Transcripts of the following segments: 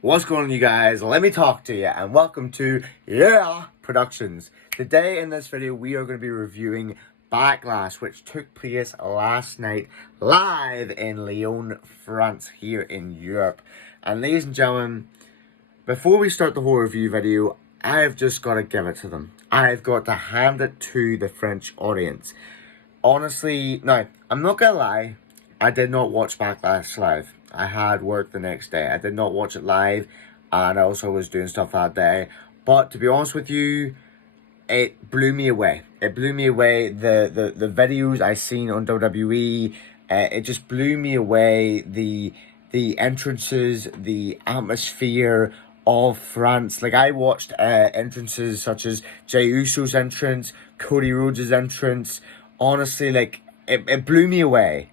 What's going on, you guys? Let me talk to you, and welcome to YEAHHH Productions. Today in this video we are going to be reviewing Backlash, which took place last night live in Lyon France here in Europe. And ladies and gentlemen, before we start the whole review video, I have just got to give it to them. I've got to hand it to the French audience. Honestly, now, I'm not going to lie, I did not watch Backlash live. I had work the next day. I did not watch it live, and I also was doing stuff that day. But to be honest with you, it blew me away. It blew me away. The videos I seen on WWE, it just blew me away. The entrances, the atmosphere of France. Like, I watched entrances such as Jey Uso's entrance, Cody Rhodes' entrance. Honestly, like, it blew me away.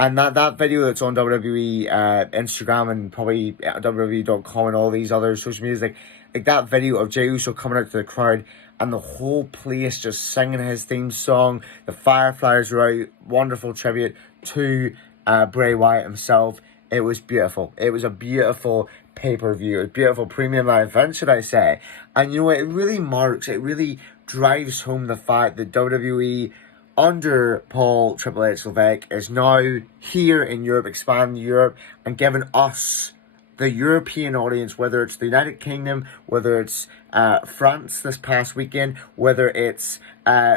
And that video that's on WWE Instagram and probably WWE.com and all these other social medias, like that video of Jey Uso coming out to the crowd and the whole place just singing his theme song. The Fireflies were out, wonderful tribute to Bray Wyatt himself. It was beautiful. It was a beautiful pay-per-view. It was beautiful premium live event, should I say. And you know what? It really drives home the fact that WWE, under Paul Triple H Levesque, is now here in Europe, expanding Europe, and giving us, the European audience, whether it's the United Kingdom, whether it's France this past weekend, whether it's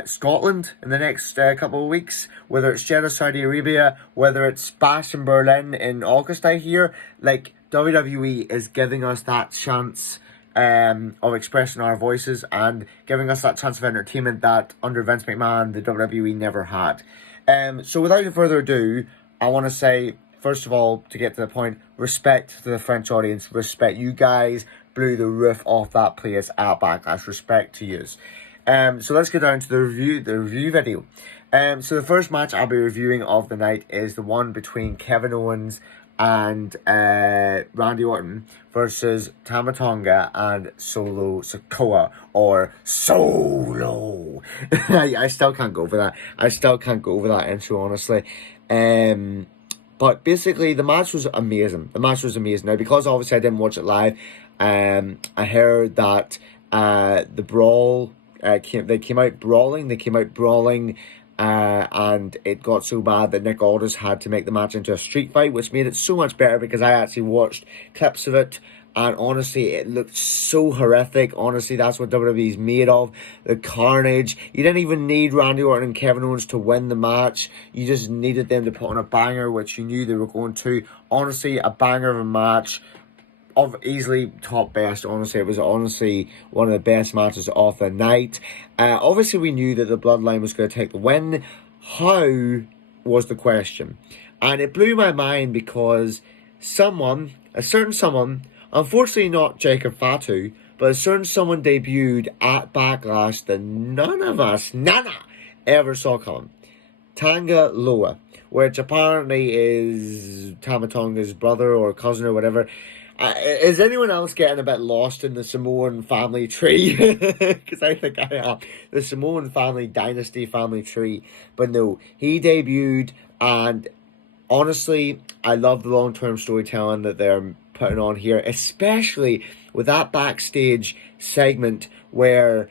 Scotland in the next couple of weeks, whether it's Jeddah, Saudi Arabia, whether it's Bash in Berlin in August, I hear, like, WWE is giving us that chance of expressing our voices and giving us that chance of entertainment that under Vince McMahon the WWE never had. So without further ado, I want to say, first of all, to get to the point, respect to the French audience. Respect. You guys blew the roof off that place at Backlash. Respect to yous. So let's get down to the review video. So the first match I'll be reviewing of the night is the one between Kevin Owens and Randy Orton versus Tama Tonga and Solo Sikoa, or Solo. I still can't go over that. I still can't go over that intro, honestly. But basically, the match was amazing. The match was amazing. Now, because obviously I didn't watch it live, I heard that the brawl, they came out brawling, and it got so bad that Nick Aldis had to make the match into a street fight, which made it so much better because I actually watched clips of it, and honestly, it looked so horrific. Honestly, that's what WWE's made of. The carnage. You didn't even need Randy Orton and Kevin Owens to win the match. You just needed them to put on a banger, which you knew they were going to. Honestly, a banger of a match. Of easily top best. Honestly, it was honestly one of the best matches of the night. Obviously, we knew that the Bloodline was going to take the win. How was the question? And it blew my mind because a certain someone, unfortunately not Jacob Fatu, but a certain someone debuted at Backlash that none ever saw coming. Tanga Loa, which apparently is Tama Tonga's brother or cousin or whatever. Is anyone else getting a bit lost in the Samoan family tree? Because I think I am. The Samoan family dynasty family tree. But no, he debuted, and honestly, I love the long-term storytelling that they're putting on here, especially with that backstage segment where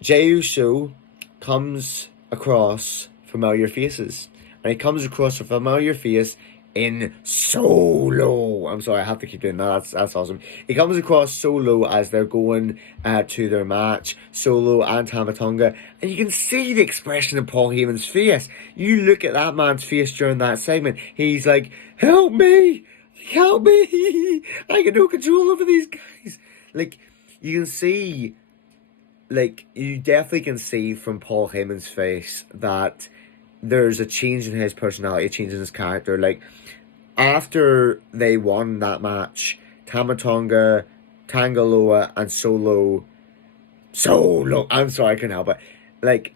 Jey Uso comes across familiar faces. And he comes across a familiar face in Solo. I'm sorry, I have to keep doing that. That's awesome. He comes across Solo as they're going to their match, Solo and Tama Tonga, and you can see the expression in Paul Heyman's face. You look at that man's face during that segment. He's like, "Help me! Help me! I got no control over these guys." Like, you can see, like, you definitely can see from Paul Heyman's face that there's a change in his personality, a change in his character. Like, after they won that match, Tama Tonga, Tangaloa, and Solo, I'm sorry, I couldn't help it. Like,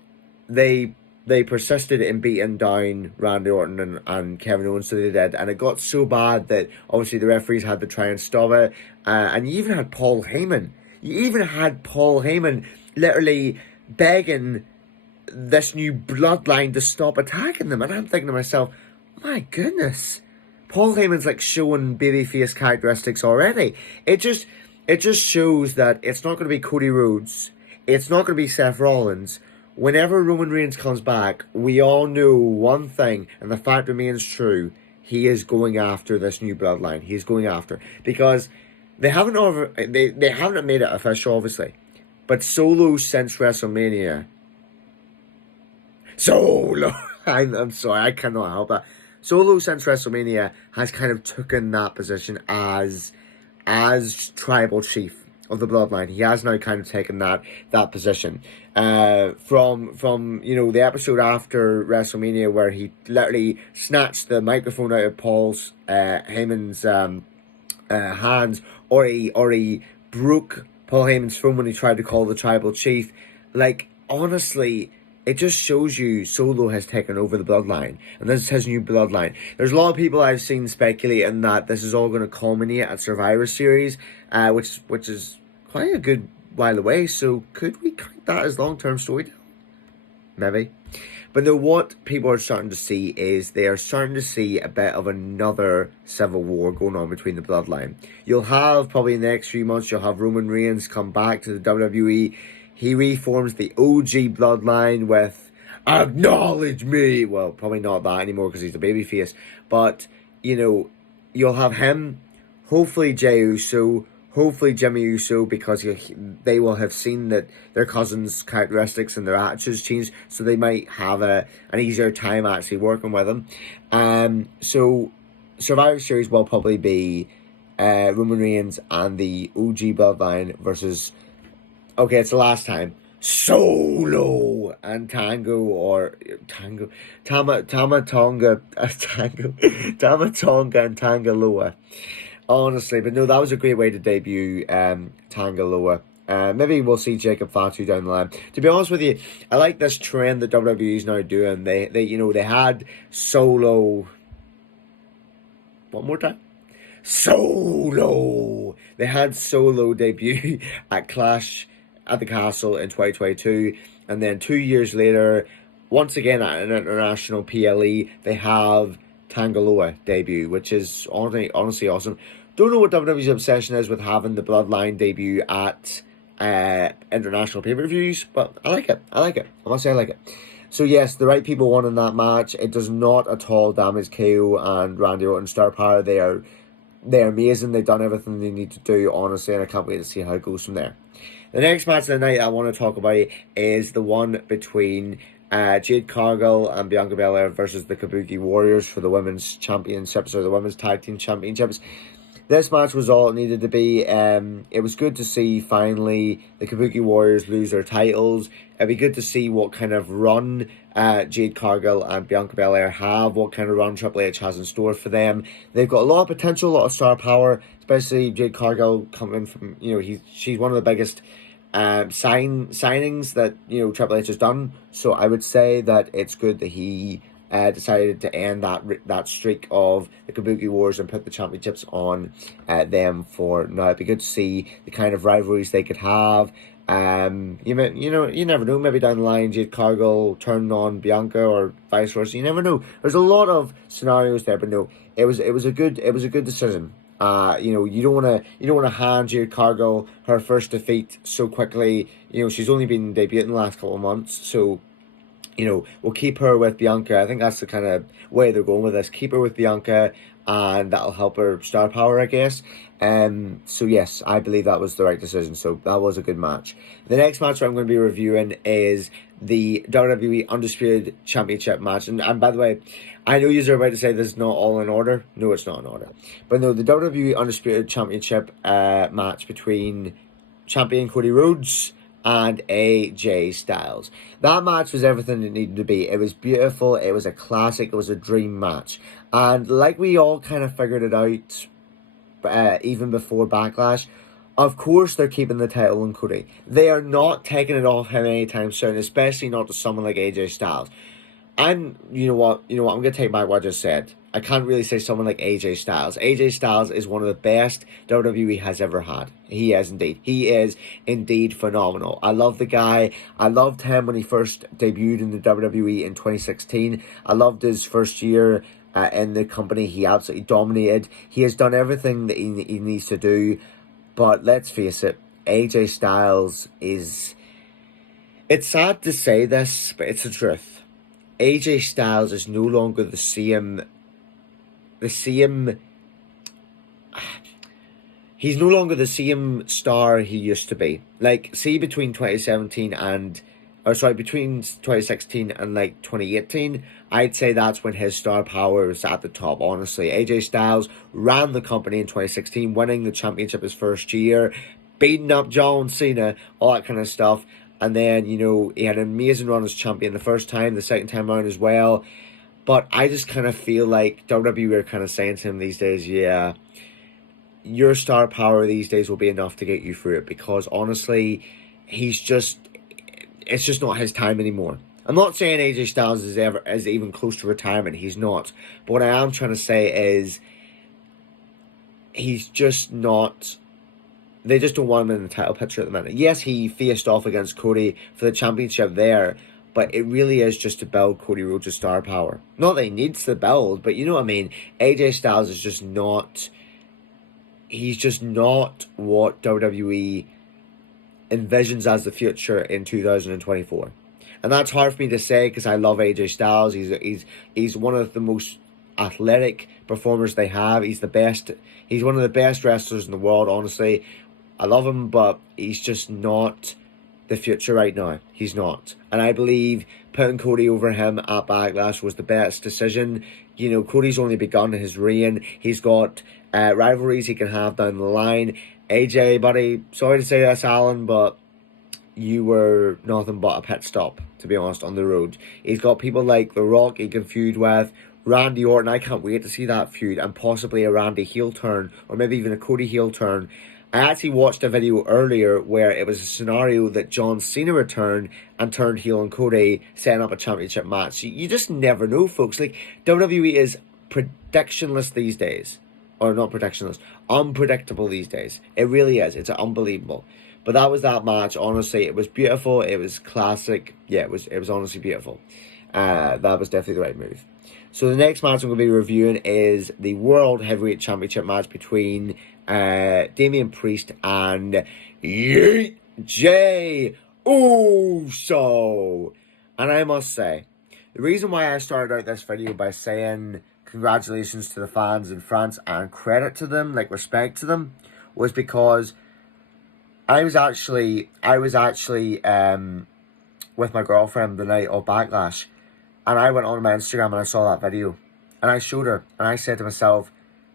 they persisted in beating down Randy Orton and Kevin Owens, so they did. And it got so bad that, obviously, the referees had to try and stop it. And you even had Paul Heyman. Literally begging this new bloodline to stop attacking them. And I'm thinking to myself, my goodness, Paul Heyman's like showing babyface characteristics already. It just shows that it's not going to be Cody Rhodes. It's not going to be Seth Rollins. Whenever Roman Reigns comes back, we all know one thing, and the fact remains true. He is going after this new bloodline. He's going after, because they haven't made it official, obviously, but Solo since WrestleMania. Solo. I'm sorry, I cannot help that. Solo since WrestleMania has kind of taken that position as tribal chief of the bloodline. He has now kind of taken that position. From the episode after WrestleMania where he literally snatched the microphone out of Paul's Heyman's hands, or he broke Paul Heyman's phone when he tried to call the tribal chief. Like, honestly, it just shows you Solo has taken over the bloodline, and this is his new bloodline. There's a lot of people I've seen speculating that this is all going to culminate at Survivor Series, which is quite a good while away. So could we count that as long-term storytelling? Maybe. But no, what people are starting to see is they are starting to see a bit of another civil war going on between the bloodline. You'll have, probably in the next few months, you'll have Roman Reigns come back to the WWE. He reforms the OG bloodline with "Acknowledge me." Well, probably not that anymore because he's a babyface. But, you'll have him, hopefully Jey Uso, hopefully Jimmy Uso, because they will have seen that their cousins' characteristics and their attitudes change, so they might have an easier time actually working with him. So Survivor Series will probably be Roman Reigns and the OG bloodline versus... Okay, it's the last time. Solo and Tama Tonga and Tanga Loa. Honestly, but no, that was a great way to debut Tanga Loa. Maybe we'll see Jacob Fatu down the line. To be honest with you, I like this trend that WWE is now doing. They had Solo. One more time. Solo. They had Solo debut at Clash at the Castle in 2022, and then 2 years later, once again at an international PLE, they have Tangaloa debut, which is honestly awesome. Don't know what WWE's obsession is with having the bloodline debut at international pay-per-views, but I like it. I must say I like it. So yes, the right people won in that match. It does not at all damage KO and Randy Orton's star power. They're amazing. They've done everything they need to do, honestly, and I can't wait to see how it goes from there. The next match of the night I want to talk about is the one between Jade Cargill and Bianca Belair versus the Kabuki Warriors for the women's championships, or the women's tag team championships. This match was all it needed to be. It was good to see finally the Kabuki Warriors lose their titles. It'd be good to see what kind of run Jade Cargill and Bianca Belair have, what kind of run Triple H has in store for them. They've got a lot of potential, a lot of star power, especially Jade Cargill coming from, she's one of the biggest signings that, Triple H has done. So I would say that it's good that he decided to end that streak of the Kabuki Wars and put the championships on them for now. It'd be good to see the kind of rivalries they could have. You never know. Maybe down the line, Jade Cargill turned on Bianca, or vice versa. You never know. There's a lot of scenarios there, but no, it was a good decision. You don't want to hand Jade Cargill her first defeat so quickly. She's only been debuting the last couple of months, so we'll keep her with Bianca. I think that's the kind of way they're going with this. Keep her with Bianca, and that'll help her star power, I guess. So yes, I believe that was the right decision. So that was a good match. The next match I'm going to be reviewing is the WWE Undisputed Championship match. And by the way, I know you're about to say this is not all in order. No, it's not in order. But no, the WWE Undisputed Championship match between champion Cody Rhodes and AJ Styles. That match was everything it needed to be. It was beautiful. It was a classic. It was a dream match. And like we all kind of figured it out even before Backlash, of course they're keeping the title on Cody. They are not taking it off him anytime soon, especially not to someone like AJ Styles. And you know what? I'm going to take back what I just said. I can't really say someone like AJ Styles. AJ Styles is one of the best WWE has ever had. He is indeed. He is indeed phenomenal. I love the guy. I loved him when he first debuted in the WWE in 2016. I loved his first year in the company. He absolutely dominated. He has done everything that he needs to do. But let's face it, AJ Styles is... It's sad to say this, but it's the truth. AJ Styles is no longer the same... He's no longer the same star he used to be. Like, see, between 2017 and... between 2016 and, 2018, I'd say that's when his star power was at the top, honestly. AJ Styles ran the company in 2016, winning the championship his first year, beating up John Cena, all that kind of stuff. And then, he had an amazing run as champion the first time, the second time around as well. But I just kind of feel like WWE are kind of saying to him these days, yeah, your star power these days will be enough to get you through it, because honestly, it's just not his time anymore. I'm not saying AJ Styles is even close to retirement. He's not. But what I am trying to say is he's just not... They just don't want him in the title picture at the minute. Yes, he faced off against Cody for the championship there, but it really is just to build Cody Rhodes' star power. Not that he needs to build, but you know what I mean. AJ Styles is just not... He's just not what WWE envisions as the future in 2024. And that's hard for me to say because I love AJ Styles. He's one of the most athletic performers they have. He's the best. He's one of the best wrestlers in the world, honestly. I love him, but he's just not the future right now. He's not. And I believe putting Cody over him at Backlash was the best decision. Cody's only begun his reign. He's got rivalries he can have down the line. AJ, buddy, sorry to say this, Alan, but you were nothing but a pit stop, to be honest, on the road. He's got people like The Rock he can feud with, Randy Orton. I can't wait to see that feud, and possibly a Randy heel turn, or maybe even a Cody heel turn. I actually watched a video earlier where it was a scenario that John Cena returned and turned heel on Cody, setting up a championship match. You just never know, folks. Like, WWE is predictionless these days. Or not predictionless, unpredictable these days. It really is. It's unbelievable. But that was that match. Honestly, it was beautiful. It was classic. Yeah, it was honestly beautiful. That was definitely the right move. So the next match I'm going to be reviewing is the World Heavyweight Championship match between Damian Priest and YEAHHH. And I must say, the reason why I started out this video by saying congratulations to the fans in France and credit to them, respect to them, was because I was actually with my girlfriend the night of Backlash, and I went on my Instagram and I saw that video, and I showed her, and I said to myself,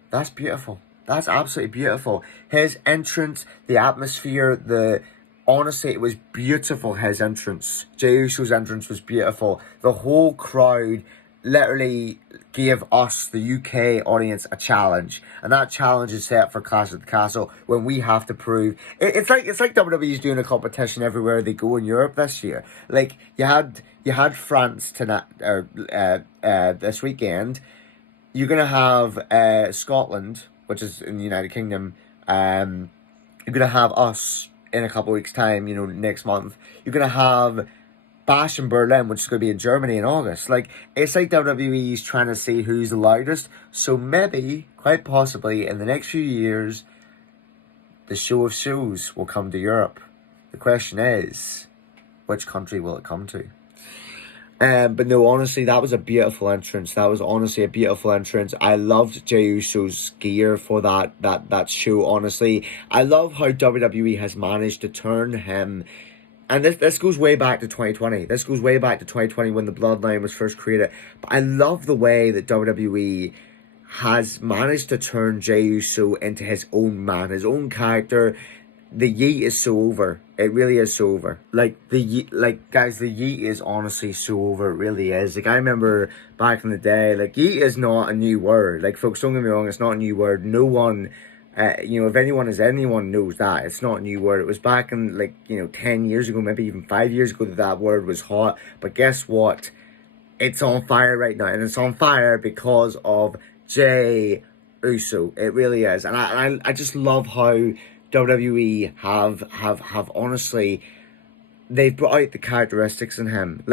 that's beautiful. That's absolutely beautiful. His entrance, the atmosphere, honestly, it was beautiful, his entrance. Jey Uso's entrance was beautiful. The whole crowd literally gave us, the UK audience, a challenge. And that challenge is set for Clash at the Castle, when we have to prove... It's like WWE's doing a competition everywhere they go in Europe this year. Like, you had France tonight, this weekend. You're going to have Scotland, which is in the United Kingdom. You're going to have us in a couple of weeks' time, next month. You're going to have Bash in Berlin, which is going to be in Germany in August. It's like WWE's trying to see who's the loudest. So maybe, quite possibly, in the next few years, the show of shows will come to Europe. The question is, which country will it come to? But no, honestly, that was a beautiful entrance. That was honestly a beautiful entrance. I loved Jey Uso's gear for that show, honestly. I love how WWE has managed to turn him... And this goes way back to 2020. This goes way back to 2020 when the Bloodline was first created. But I love the way that WWE has managed to turn Jey Uso into his own man, his own character. The yeet is so over. It really is so over. Guys, the yeet is honestly so over. It really is. I remember back in the day, yeet is not a new word. Folks, don't get me wrong, it's not a new word. No one... if anyone knows that, it's not a new word. It was back in 10 years ago, maybe even 5 years ago, that word was hot. But guess what? It's on fire right now, and it's on fire because of Jey Uso. It really is, and I just love how WWE have honestly, they've brought out the characteristics in him.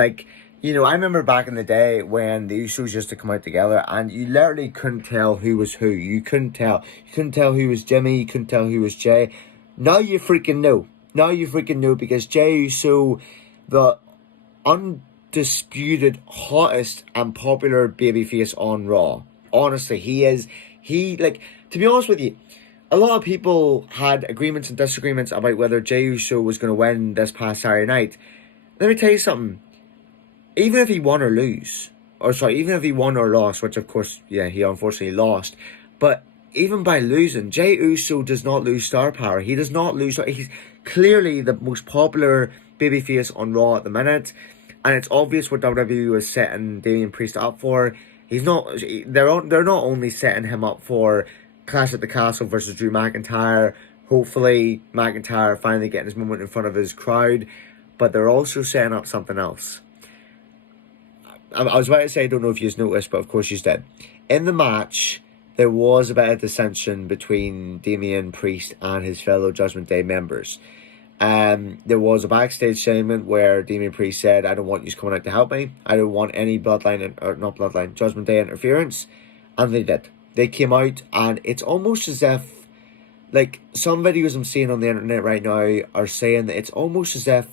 You know, I remember back in the day when the Usos used to come out together and you literally couldn't tell who was who. You couldn't tell. You couldn't tell who was Jimmy. You couldn't tell who was Jay. Now you freaking know. Now you freaking know because Jay Uso, the undisputed hottest and popular babyface on Raw. Honestly, he is. Like, to be honest with you, a lot of people had agreements and disagreements about whether Jey Uso was going to win this past Saturday night. Let me tell you something. Even if he won or even if he won or lost, which of course, yeah, he unfortunately lost, but even by losing, Jey Uso does not lose star power. He does not lose. He's clearly the most popular babyface on Raw at the minute, and it's obvious what WWE was setting Damian Priest up for. He's not. They're not only setting him up for Clash at the Castle versus Drew McIntyre. Hopefully, McIntyre finally getting his moment in front of his crowd, but they're also setting up something else. I was about to say, I don't know if you've noticed, but of course you did. In the match, there was a bit of dissension between Damian Priest and his fellow Judgment Day members. There was a backstage segment where Damian Priest said, I don't want you coming out to help me. I don't want any Judgment Day interference. And they did. They came out, and it's almost as if, like, some videos I'm seeing on the internet right now are saying that it's almost as if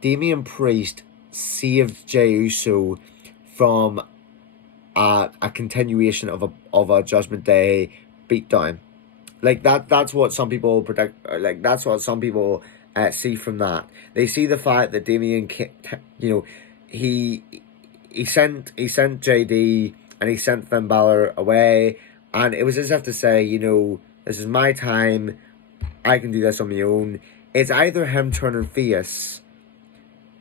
Damian Priest saved Jey Uso from a continuation of a Judgment Day beatdown. Like, that's what some people predict. Like, that's what some people see from that. They see the fact that Damian, you know, he sent JD and he sent Finn Balor away, and it was as if to say, you know, this is my time. I can do this on my own. It's either him turning face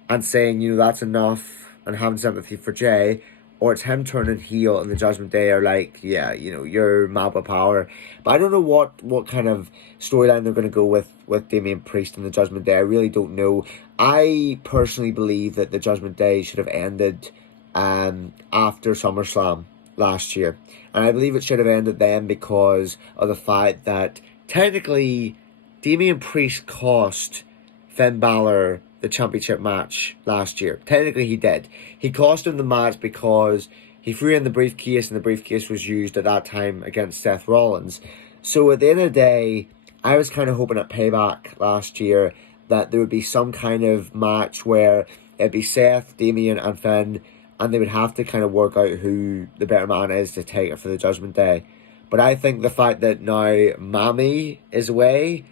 and saying, you know, that's enough, and having sympathy for Jay, or it's him turning heel and the Judgment Day are like, yeah, you know, you're mad with power. But I don't know what kind of storyline they're going to go with Damian Priest and the Judgment Day. I really don't know. I personally believe that the Judgment Day should have ended after SummerSlam last year. And I believe it should have ended then because of the fact that technically Damian Priest cost Finn Balor the championship match last year. Technically he did. He cost him the match because he threw in the briefcase and the briefcase was used at that time against Seth Rollins. So at the end of the day, I was kind of hoping at Payback last year that there would be some kind of match where it'd be Seth, Damian and Finn, and they would have to kind of work out who the better man is to take it for the Judgment Day. But I think the fact that now Mami is away,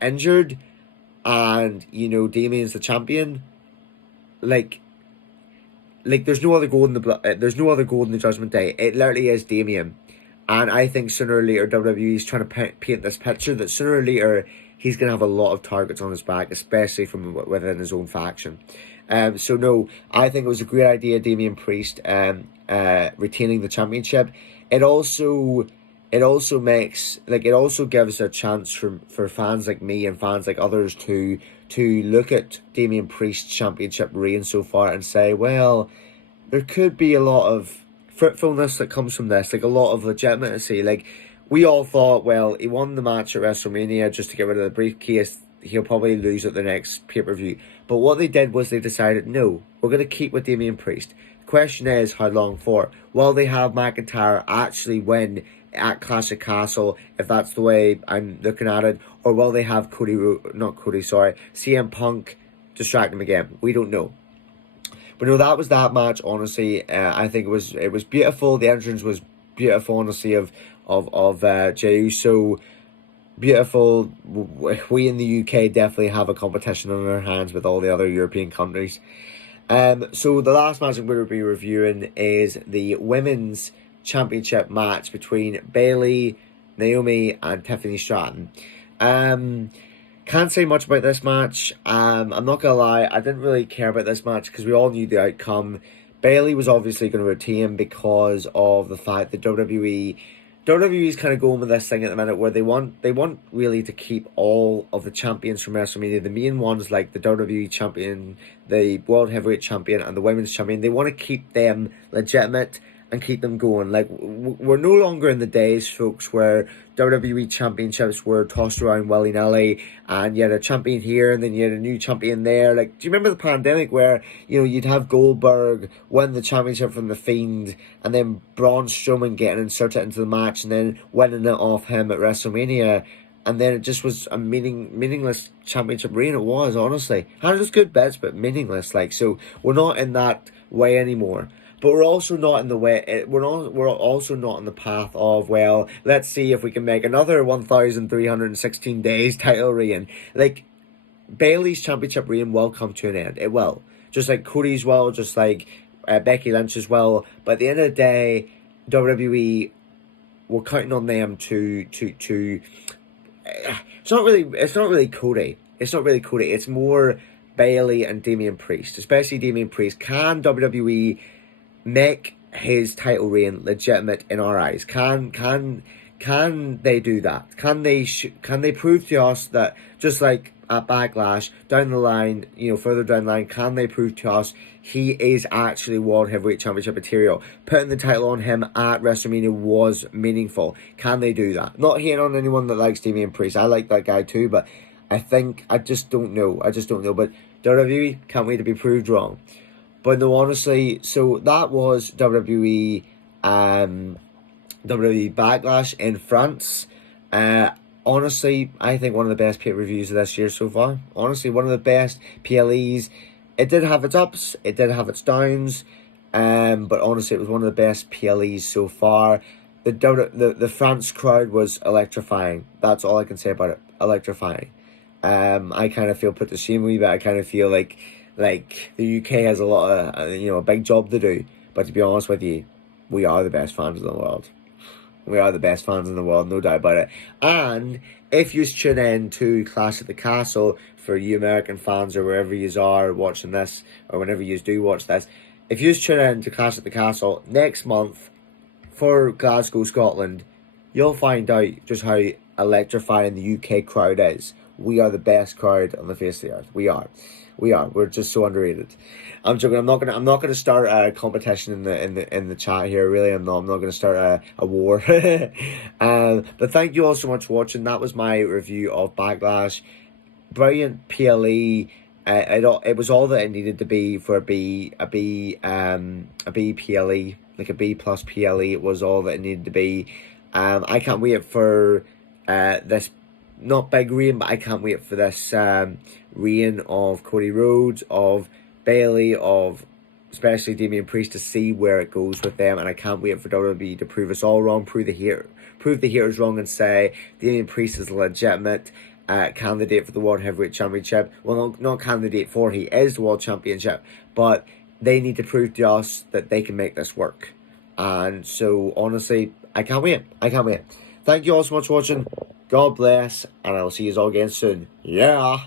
injured, and, you know, Damian's the champion, like there's no other gold in the Judgment Day. It literally is Damian. And I think sooner or later WWE is trying to paint this picture that sooner or later he's going to have a lot of targets on his back, especially from within his own faction. So no, I think it was a great idea, Damian Priest retaining the championship. It also gives a chance for fans like me and fans like others to look at Damian Priest's championship reign so far and say, well, there could be a lot of fruitfulness that comes from this, like a lot of legitimacy. Like, we all thought, well, he won the match at WrestleMania just to get rid of the briefcase. He'll probably lose at the next pay-per-view. But what they did was they decided, no, we're going to keep with Damian Priest. The question is, how long for? Will they have McIntyre actually win at Clash of Castle, if that's the way I'm looking at it, or will they have CM Punk distract him again? We don't know. But no, that was that match. Honestly, I think it was beautiful. The entrance was beautiful, honestly, of Jey Uso. Beautiful. We in the UK definitely have a competition on our hands with all the other European countries. So the last match I'm going to be reviewing is the women's championship match between Bayley, Naomi and Tiffany Stratton. Can't say much about this match. I'm not gonna lie, I didn't really care about this match because we all knew the outcome. Bayley was obviously going to retain because of the fact that WWE's kind of going with this thing at the minute where they want really to keep all of the champions from WrestleMania, the main ones like the WWE champion, the World Heavyweight champion and the Women's champion. They want to keep them legitimate and keep them going. Like, we're no longer in the days, folks, where WWE championships were tossed around willy-nilly, and you had a champion here and then you had a new champion there. Like, do you remember the pandemic where, you know, you'd have Goldberg win the championship from The Fiend, and then Braun Strowman getting inserted into the match and then winning it off him at WrestleMania? And then it just was a meaningless championship reign. It was, honestly. Had its good bits, but meaningless. Like, so we're not in that way anymore. But we're also not in the way. We're also not in the path of, well, let's see if we can make another 1,316 days title reign. Like, Bayley's championship reign will come to an end. It will. Just like Cody's will, just like Becky Lynch's will. But at the end of the day, WWE, we're counting on them to. It's not really Cody. It's not really Cody. It's more Bayley and Damian Priest, especially Damian Priest. Can WWE make his title reign legitimate in our eyes? Can they do that? Can they prove to us that, just like at Backlash, down the line, you know, further down the line, can they prove to us he is actually World Heavyweight Championship material? Putting the title on him at WrestleMania was meaningful. Can they do that? Not hating on anyone that likes Damian Priest. I like that guy too, but I just don't know. But WWE, can't wait to be proved wrong. But no, honestly, so that was WWE Backlash in France. Honestly, I think one of the best pay-per-views of this year so far. Honestly, one of the best PLEs. It did have its ups, it did have its downs, but honestly, it was one of the best PLEs so far. The France crowd was electrifying. That's all I can say about it. Electrifying. I kind of feel put to shame a wee bit. I kind of feel like the UK has a lot of, a big job to do. But to be honest with you, we are the best fans in the world. We are the best fans in the world, no doubt about it. And if you tune in to Clash at the Castle, for you American fans or wherever you are watching this, or whenever you do watch this, if you tune in to Clash at the Castle next month for Glasgow, Scotland, you'll find out just how electrifying the UK crowd is. We are the best crowd on the face of the earth. We are. We're just so underrated. I'm joking. I'm not gonna start a competition in the chat here. Really, I'm not gonna start a war. But thank you all so much for watching. That was my review of Backlash. Brilliant PLE. It was all that it needed to be for a B PLE, like a B plus PLE. It was all that it needed to be. I can't wait for this. Not big reign, but I can't wait for this reign of Cody Rhodes, of Bayley, of especially Damian Priest, to see where it goes with them. And I can't wait for WWE to prove us all wrong, prove the haters wrong, and say Damian Priest is a legitimate candidate for the World Heavyweight Championship. Well, not candidate for, he is the World Championship, but they need to prove to us that they can make this work. And so, honestly, I can't wait. Thank you all so much for watching. God bless, and I will see you all again soon. Yeah.